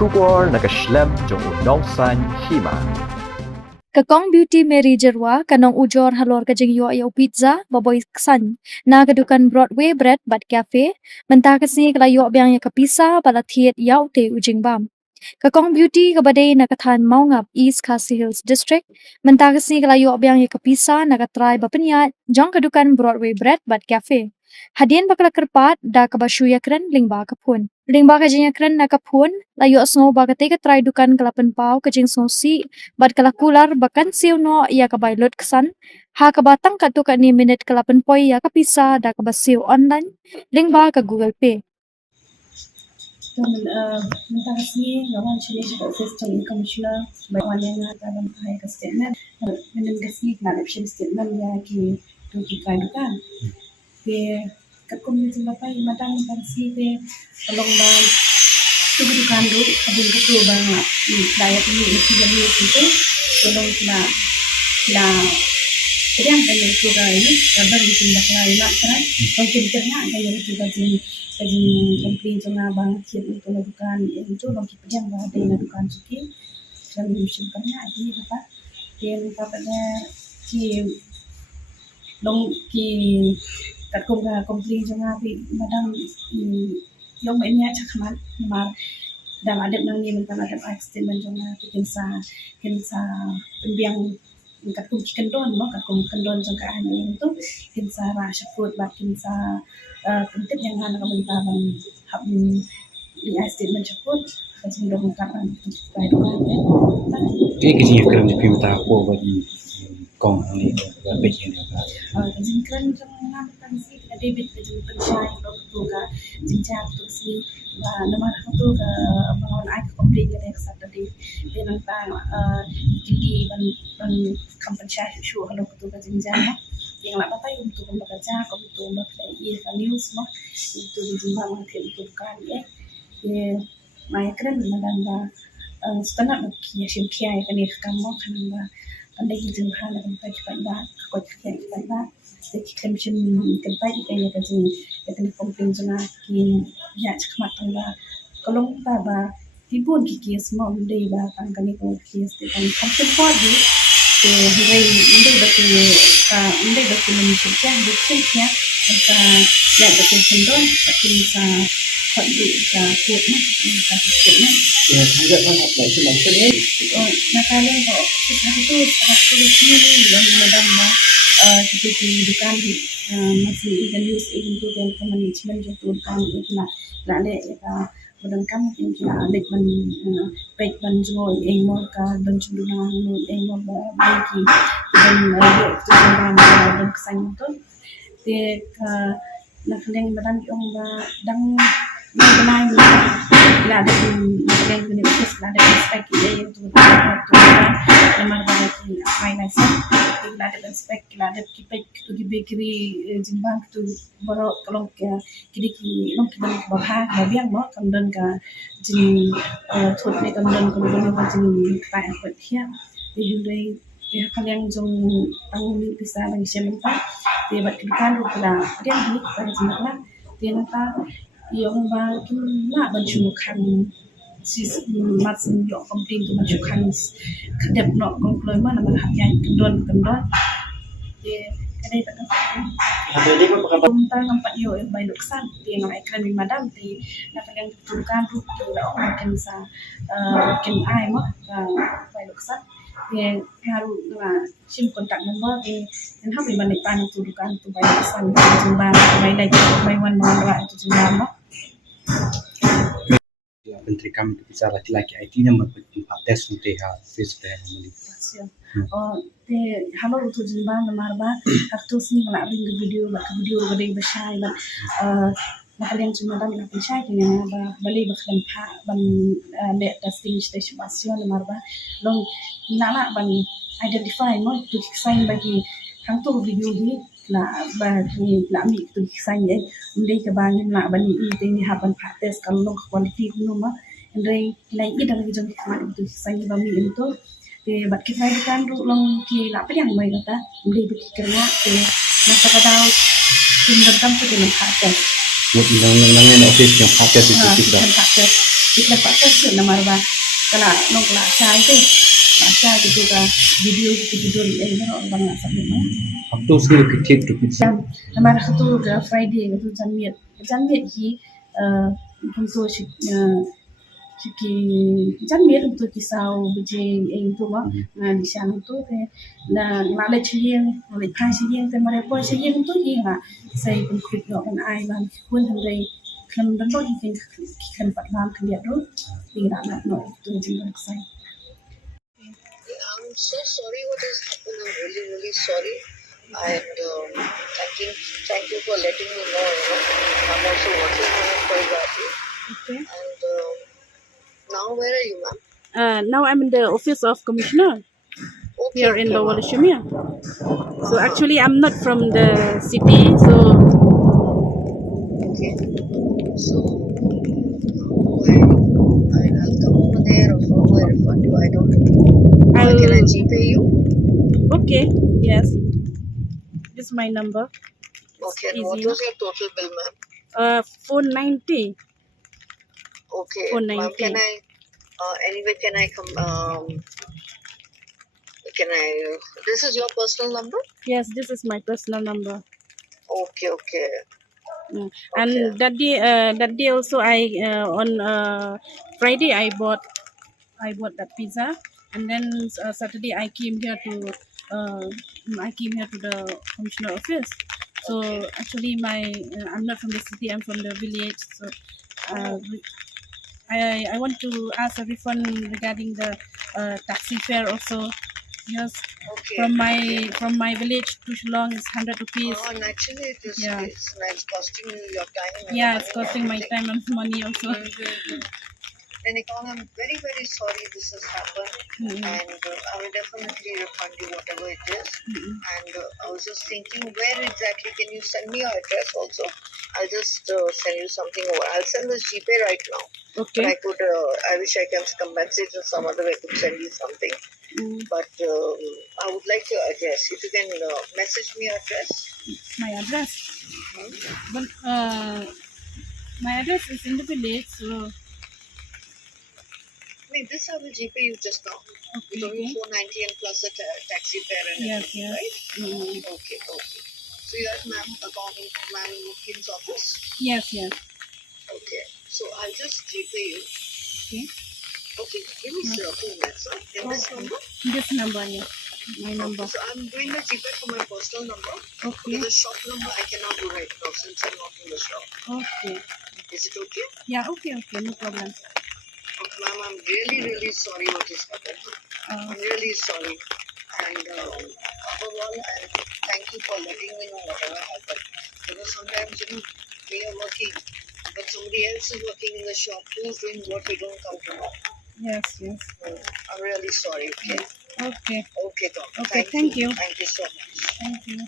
Shubor nakaslem jong unongsan Hima. Kakong beauty Mary Jerwa kanong ujor halor kajing yo ayo pizza baboy Ksaiñ na kadukan Broadway bread bat cafe mentah kasi kalayo biang ya Pisa balathiet yau te ujing bam. Kakong beauty kabade na kathan Maungap East Khasi Hills District mentah kasi kalayo biang ya Pisa na Trai bapeniat jong kadukan Broadway bread bat cafe. Hadian bakal kerpat da kabasyu yakren lingba kapun. Lingba kajing yakren na kapun layo asno bakate ka try dukan kalapan pau kajing sosi bat kalakular bakan siu no ya kabailot kesan ha kabatang katu ka ni minute kalapan poi ya kapisa da kabasiu online lingba ka Google Pay. Minta kasih lawan sini juga sistem commissioner baik yang dalam hal statement minta kasih nak option statement ya ki tu kita dukan ke kakum ni sebab apa madam kasih ke tolong bang tu dukan tu adil ke bang daya ini mesti jadi itu tolong na yang kaya itu ini kabar di tindak lain nak kan mungkin kerana kaya itu kaji komplain jangan bang tiap itu dukan itu bang kita yang ada di dukan suki dan mungkin kerana ini apa yang katanya ki long ki kat komplain jangan madam yang ini aja kaman mar dan ada nang ni mentang ada statement jangan kinsa pembiang kat kum kendon mo kat kum kendon jang ka ani itu kinsa ra syafut ba kinsa penting yang hana kamunta bang hab ni statement syafut kasi ndo mungkapan kai do cái gì cần thì phim ta cô bagi con này và bây giờ kasi kan jang ngam kan si debit kasi Pynphai do tu ka jinjang tu si và nama tu ka bangun ai komplain ka nek Saturday dia nang ta jadi ban Pynphai show halo tu ka jinjang yang nak patai untuk membaca untuk membaca news mah itu dijumpa mungkin itu kan ya mai keren madan ba setengah kia simkia kan ya kamu kan ba anda gitu hal yang tak cepat ba kau cepat cepat ba jadi kemsin kepai kayak gitu jadi komplain jangan ki ya cepat ba kalau ba tibun ki semua mendai ba kan kami ko ki kan komplain body hirai indai betul menyucikan bersihnya kita lihat betul sendon tapi bisa hadu bisa kuatnya bisa kuatnya ya juga kan apa itu maksudnya nah kalau satu ini yang madam kita dukan masih ikan news itu dan management dukan itu lah ada sedangkan mungkin adik baik banjoi engmor ka dan cundungan engmor bagi dan itu dan Ksaiñ itu te ka nakhleng badan yung ba dang nagnaay la ada nakhleng ni office la ada spec ile yung tu namar ba ki mai na sa la ada spec la ada kipek tu di bakery jimbang tu baro kalong kya kidi ki long kiban ba ha ba biang mo kamdan ka jin thot ne kamdan ko ba jin pa ko thia di dai ya kalian jong tanggung Pisa lagi siapa dia buat kedukan rupanya dia hidup pada jenaklah dia nampak yang bagi nak mencukukan si macam yang komplain tu mencukukan kedap nak komplain mana mana yang kendon dia ada tak ada dia apa kabar tentang nampak yo yang baik luksan dia nak iklan di madam di nak kalian kedukan rupanya orang mungkin sa mungkin ai mah baik luksan yang harus sim kontak nombor yang habis balik pan itu dukan itu baik pesan jumlah baik lagi baik wan mawar itu jumlah mah menteri kami bicara laki-laki IT nama tes untuk face dan membeli te halo itu jumlah nomor ba harus ni nak ring video gede besar ba nakalian cuma dalam Pynphai dengan balik bahkan ban le testing station nomor ba long nana ban identify mo tu Ksaiñ bagi hang tu video ni la bagi la mi tu Ksaiñ ye ndai ka bang na ban ni ni ha ban practice kalau quality no ma ndai lai i dang jong ka tu Ksaiñ ba mi itu te bat kita kan ru long ki la pa yang mai kata ndai bi kerja te nasa ka daw tim dam tu ni practice buat nang office yang practice itu kita practice Kita paksa nama apa? Kalau nong kelak cai tu, kelak cai itu kan video itu video ini orang banyak sampai mana. अब तो उसके लिए ठीक तो कुछ Jam, nama tu ke Friday itu janmiat hi, untuk Siki janmiat untuk kisah biji itu mah, di sana tu ke, na malah cilian, malah pai cilian, tapi malah poi cilian tu hi ha, saya pun kuat nak kan ai lah, pun hendak kan dan tu hi kan patlam kan dia tu, tidak nak nak tu jadi saya. I'm so sorry what has happened. I'm really, really sorry. And thank you for letting me know. I'm also working on it quite badly. Okay. And now, where are you, ma'am? Now I'm in the office of commissioner Okay. here in Lower Lashmia. So actually I'm not from the city, so Okay. So, I'll come over there or how do I refund you? I don't know. Can I GPay you? okay, yes. This is my number. Okay. And easy, what no? was your total bill, ma'am? 490. Okay. 490. Ma'am, can I? Anyway, can I come? Can I? This is your personal number? Yes, this is my personal number. Okay. Okay. And that day also I on Friday I bought that pizza, and then Saturday I came here to the commissioner office. So actually I'm not from the city, I'm from the village. So I want to ask a refund regarding the taxi fare also. Yes, Okay. from my village to Shillong is 100 rupees. And actually, Yeah. it's costing you your time. And Yeah, your it's money costing and my everything. time and money also. And I'm very, very sorry this has happened. And I will definitely refund you whatever it is. And I was just thinking, where exactly can you send me your address also? I'll just send you something over. I'll send this GPay right now. But Okay. I wish I can compensate in some other way. I could send you something. But I would like your address. If you can message me your address. My address. But my address is in the village, so I mean, this I will GPay you just now. It's only okay. 490 and plus a taxi fare and Yes, everything, yes. right? Okay. So you are ma'am Wokin's office? Yes. Okay. So I'll just GPay you. Okay. Okay. Give me 2 minutes, sir. In this number? This number, yeah. My number. So I'm doing the GPay for my personal number. Okay. The shop number I cannot do right now since I'm not in the shop. Okay. Is it okay? Yeah, okay, no problem. Okay, ma'am, I'm really, really sorry what has happened. I'm really sorry. And above all, thank you for letting me know whatever happened. Because sometimes, we are working, but somebody else is working in the shop. Who's doing what we don't come to know. Yes. I'm really sorry, okay? Okay. Okay, Tom. Okay, thank you. Thank you so much. Thank you.